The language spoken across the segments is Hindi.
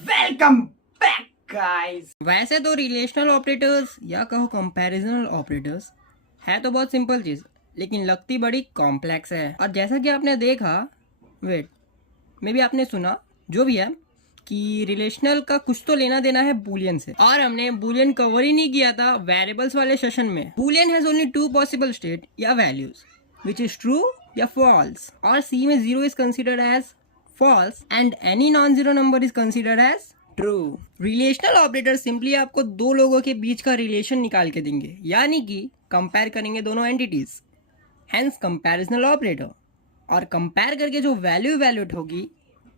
Welcome back guys. वैसे तो रिलेशनल ऑपरेटर्स या कहो कंपैरिजनल ऑपरेटर्स है तो बहुत सिंपल चीज़, लेकिन लगती बड़ी कॉम्प्लेक्स है। और जैसा कि आपने देखा, वेट मे भी आपने सुना, जो भी है, कि रिलेशनल का कुछ तो लेना देना है बूलियन से। और हमने बूलियन कवर ही नहीं किया था वेरिएबल्स वाले सेशन में। Boolean has only two possible state या वैल्यूज, विच इज ट्रू या फॉल्स। और सी में zero is considered as false and any non-zero number is considered as true. Relational operator simply आपको दो लोगों के बीच का रिलेशन निकाल के देंगे, यानी कि कंपेयर करेंगे दोनों एंटिटीज, हेंस कंपैरिजनल ऑपरेटर। और कंपेयर करके जो वैल्यू वैल्यूड होगी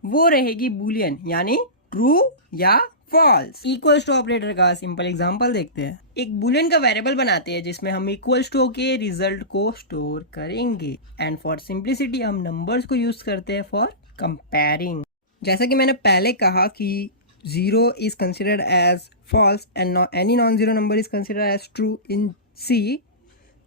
वो रहेगी बूलियन, यानी ट्रू या फॉल्स। इक्वल्स टू ऑपरेटर का सिंपल एग्जांपल देखते हैं। एक बूलियन का वेरिएबल बनाते हैं जिसमें हम इक्वल्स टू के रिजल्ट को स्टोर करेंगे, एंड फॉर सिंप्लिसिटी हम नंबर्स को यूज करते हैं फॉर कंपेयरिंग। जैसा कि मैंने पहले कहा कि zero is considered as false and any non zero number is considered as true in C.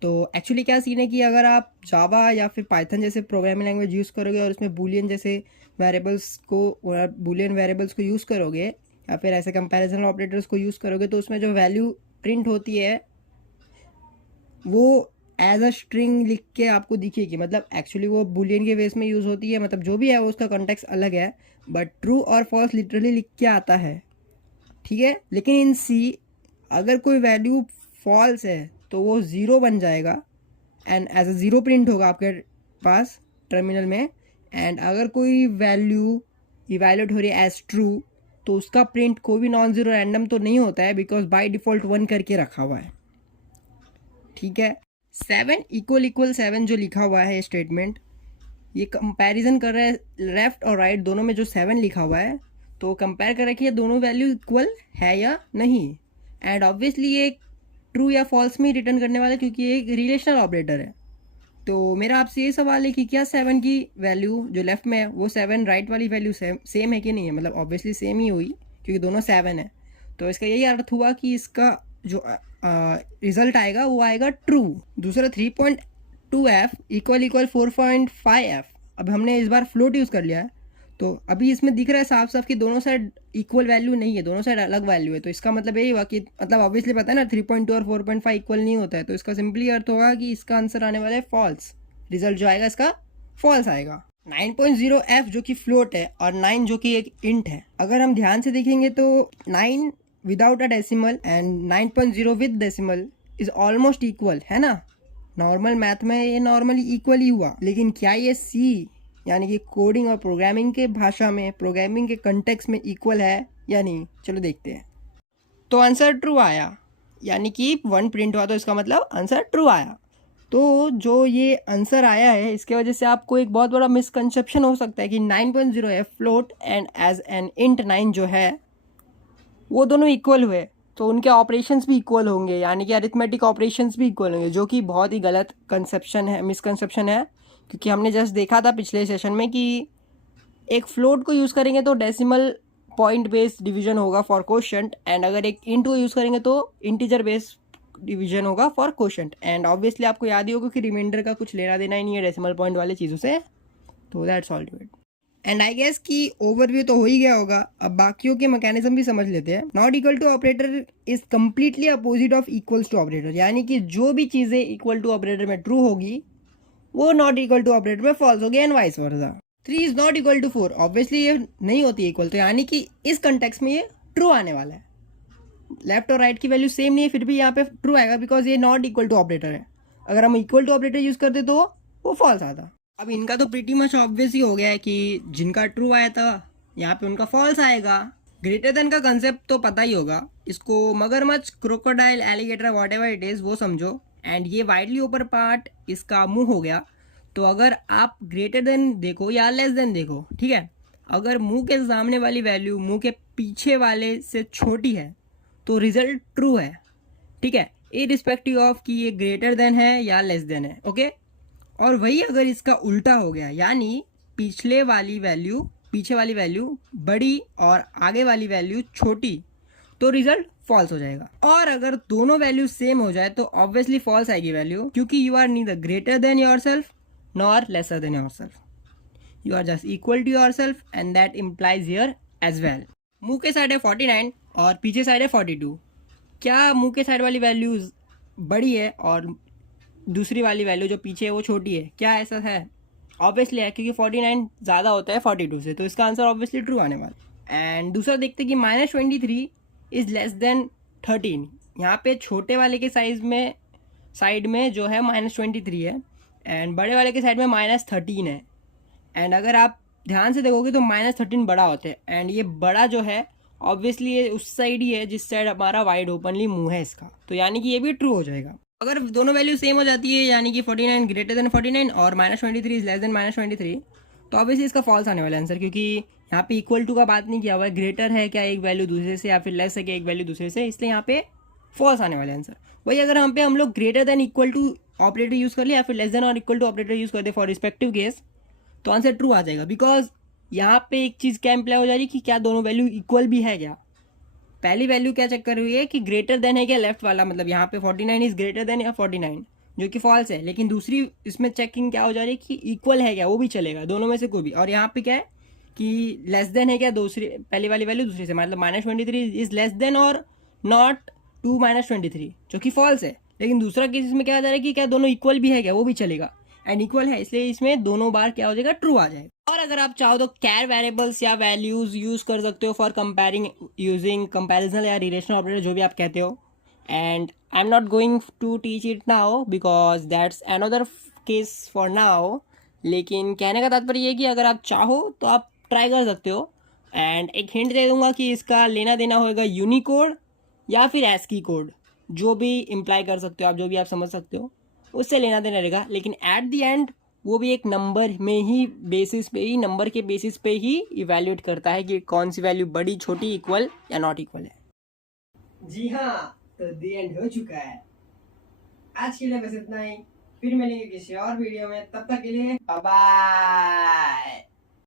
तो एक्चुअली क्या सीन है कि अगर आप जावा या फिर पाइथन जैसे प्रोग्रामिंग लैंग्वेज यूज़ करोगे और उसमें बूलियन जैसे वेरिएबल्स को बूलियन वेरिएबल्स को यूज़ करोगे या फिर ऐसे कंपैरिजन ऑपरेटर्स को यूज़ करोगे, तो उसमें जो वैल्यू प्रिंट होती है वो एज अ स्ट्रिंग लिख के आपको दिखेगी। मतलब एक्चुअली वो बुलियन के बेस में यूज़ होती है, मतलब जो भी है वो उसका कॉन्टेक्स्ट अलग है, बट ट्रू और फॉल्स लिटरली लिख के आता है, ठीक है। लेकिन इन सी अगर कोई वैल्यू फॉल्स है तो वो ज़ीरो बन जाएगा and as a zero print होगा आपके पास टर्मिनल में। एंड अगर कोई वैल्यू इवैल्यूएट हो रही है एज ट्रू तो उसका प्रिंट कोई भी नॉन ज़ीरो रैंडम तो नहीं होता है, बिकॉज बाय डिफ़ॉल्ट वन करके रखा हुआ है, ठीक है। 7 इक्वल 7 जो लिखा हुआ है स्टेटमेंट, ये कंपैरिजन कर रहा है लेफ्ट और राइट दोनों में जो 7 लिखा हुआ है, तो कंपेयर कर रखिए दोनों वैल्यू इक्वल है या नहीं। एंड ऑब्वियसली ये ट्रू या फॉल्स में रिटर्न करने वाला है क्योंकि ये एक रिलेशनल ऑपरेटर है। तो मेरा आपसे ये सवाल है कि क्या 7 की वैल्यू जो लेफ्ट में है वो 7 राइट वाली वैल्यू सेम है कि नहीं है। मतलब ऑब्वियसली सेम ही हुई क्योंकि दोनों 7 है, तो इसका यही अर्थ हुआ कि इसका जो रिजल्ट आएगा वो आएगा ट्रू। दूसरा 3.2f इक्वल 4.5f। अब हमने इस बार फ्लोट यूज़ कर लिया है, तो अभी इसमें दिख रहा है साफ साफ कि दोनों साइड इक्वल वैल्यू नहीं है, दोनों साइड अलग वैल्यू है। तो इसका मतलब यही हुआ कि मतलब ऑब्वियसली पता है ना 3.2 और 4.5 इक्वल नहीं होता है, तो इसका सिंपली अर्थ होगा कि इसका आंसर आने वाला है फॉल्स। रिजल्ट जो आएगा इसका फॉल्स आएगा। 9.0f जो कि फ्लोट है और 9 जो कि एक इंट है। अगर हम ध्यान से देखेंगे तो 9 without a decimal and 9.0 with decimal is almost equal, है ना। नॉर्मल मैथ में ये नॉर्मली इक्वल ही हुआ, लेकिन क्या ये सी यानी कि कोडिंग और प्रोग्रामिंग के भाषा में, प्रोग्रामिंग के कंटेक्स्ट में इक्वल है या नहीं, चलो देखते हैं। तो आंसर ट्रू आया, यानी कि 1 प्रिंट हुआ तो इसका मतलब आंसर ट्रू आया। तो जो ये आंसर आया है इसके वजह से आपको एक बहुत बड़ा मिसकंसेप्शन हो सकता है कि 9.0 है float and as an int 9 जो है वो दोनों इक्वल हुए, तो उनके ऑपरेशंस भी इक्वल होंगे, यानी कि अरिथमेटिक ऑपरेशंस भी इक्वल होंगे, जो कि बहुत ही गलत कंसेप्शन है, मिसकंसेप्शन है। क्योंकि हमने जस्ट देखा था पिछले सेशन में कि एक फ्लोट को यूज़ करेंगे तो डेसिमल पॉइंट बेस्ड डिवीजन होगा फॉर क्वोशंट, एंड अगर एक इंट को यूज़ करेंगे तो इंटीजर बेस्ड डिवीजन होगा फॉर क्वोशंट। एंड ऑब्वियसली आपको याद ही होगा कि रिमाइंडर का कुछ लेना देना ही नहीं है डेसिमल पॉइंट वाले चीज़ों से। तो that's all to it. And I guess कि ओवरव्यू तो हो ही गया होगा, अब बाकियों के मैकेनिज्म भी समझ लेते हैं। Not equal to operator is completely opposite of equals to operator, यानी कि जो भी चीज़ें इक्वल टू ऑपरेटर में ट्रू होगी वो नॉट इक्वल टू ऑपरेटर में फॉल्स होगी, and vice versa. 3 is not equal to 4, obviously ये नहीं होती इक्वल, तो यानी कि इस कंटेक्स्ट में ये ट्रू आने वाला है। लेफ्ट और राइट की वैल्यू सेम नहीं है फिर भी यहाँ पे ट्रू आएगा, बिकॉज ये नॉट इक्वल टू ऑपरेटर है। अगर हम इक्वल टू ऑपरेटर यूज करते तो वो फॉल्स आता। अब इनका तो प्रीटी मच ऑब्वियस ही हो गया है कि जिनका ट्रू आया था यहाँ पे उनका फॉल्स आएगा। ग्रेटर देन का कंसेप्ट तो पता ही होगा, इसको मगरमच्छ, crocodile, alligator, whatever it is वो समझो। एंड ये वाइडली ऊपर पार्ट इसका मुंह हो गया। तो अगर आप ग्रेटर देन देखो या लेस देन देखो, ठीक है, अगर मुंह के सामने वाली वैल्यू मुंह के पीछे वाले से छोटी है तो रिजल्ट ट्रू है, ठीक है, इरिस्पेक्टिव ऑफ कि ये ग्रेटर देन है या लेस देन है, ओके। और वही अगर इसका उल्टा हो गया, यानी पीछे वाली वैल्यू बड़ी और आगे वाली वैल्यू छोटी, तो रिजल्ट फॉल्स हो जाएगा। और अगर दोनों वैल्यू सेम हो जाए तो ऑब्वियसली फॉल्स आएगी वैल्यू, क्योंकि you are neither greater than yourself nor lesser than yourself, you are just equal to yourself, and that implies here as well. मुंह के साइड है 49 और पीछे साइड है 42। क्या मुंह के साइड वाली वैल्यूज बड़ी है और दूसरी वाली वैल्यू जो पीछे है वो छोटी है? क्या ऐसा है? ऑब्वियसली है, क्योंकि 49 ज़्यादा होता है 42 से, तो इसका आंसर ऑब्वियसली ट्रू आने वाला। एंड दूसरा देखते हैं कि -23 इज़ लेस देन 13। यहाँ पे छोटे वाले के साइड में जो है -23 है एंड बड़े वाले के साइड में -13 है। एंड अगर आप ध्यान से देखोगे तो -13 बड़ा होता है एंड ये बड़ा जो है ऑब्वियसली ये उस साइड ही है जिस साइड हमारा वाइड ओपनली मुंह है इसका, तो यानी कि ये भी ट्रू हो जाएगा। अगर दोनों वैल्यू सेम हो जाती है यानी कि 49 ग्रेटर देन 49 और -23 इज लेस देन -23, तो ऑब्वियसली इसका फॉल्स आने वाला आंसर, क्योंकि यहाँ पे इक्वल टू का बात नहीं किया हुआ है। ग्रेटर है क्या एक वैल्यू दूसरे से या फिर लेस है क्या एक वैल्यू दूसरे से, इसलिए यहाँ पे फॉल्स आने वाला आंसर। वही अगर हम लोग greater than equal to operator use कर ले या फिर लेस देन और इक्वल टू ऑपरेटर यूज़ कर दे फॉर रिस्पेक्टिव केस, तो आंसर ट्रू आ जाएगा। बिकॉज यहाँ पे एक चीज़ क्या इम्प्लाई हो जा रही है कि क्या दोनों वैल्यू इक्वल भी है क्या। पहली वैल्यू क्या चेक कर रही है कि ग्रेटर देन है क्या लेफ्ट वाला, मतलब यहाँ पे 49 इज ग्रेटर देन या 49, जो कि फॉल्स है। लेकिन दूसरी इसमें चेकिंग क्या हो जा रही है कि इक्वल है क्या, वो भी चलेगा, दोनों में से कोई भी। और यहाँ पे क्या है कि लेस देन है क्या दूसरी पहली वाली वैल्यू दूसरी से, मतलब -23 इज लेस देन और नॉट टू -23, जो कि फॉल्स है। लेकिन दूसरा केस इसमें क्या आ जा रहा है कि क्या दोनों इक्वल भी है क्या, वो भी चलेगा एंड इक्वल है, इसलिए इसमें दोनों बार क्या हो जाएगा, ट्रू आ जाएगा। और अगर आप चाहो तो कैर वेरिएबल्स या वैल्यूज यूज कर सकते हो फॉर कंपेयरिंग यूजिंग कंपैरिजन या रिलेशनल ऑपरेटर, जो भी आप कहते हो। And I am not going to teach it now because that's another case for now. लेकिन कहने का तात्पर्य ये है कि अगर आप चाहो तो आप ट्राई कर सकते हो। एंड एक हिंट दे दूंगा कि इसका लेना देना होगा यूनिकोड या फिर एस्की कोड, जो भी इम्प्लाई कर सकते हो आप, जो भी आप समझ सकते हो उससे लेना देना रहेगा। लेकिन एट द एंड वो भी एक नंबर में ही बेसिस पे ही, नंबर के बेसिस पे ही इवैल्यूएट करता है कि कौन सी वैल्यू बड़ी, छोटी, इक्वल या नॉट इक्वल है। जी हाँ, तो द एंड हो चुका है। आज के लिए बस इतना ही, फिर मिलेंगे किसी और वीडियो में, तब तक के लिए बाय बाय।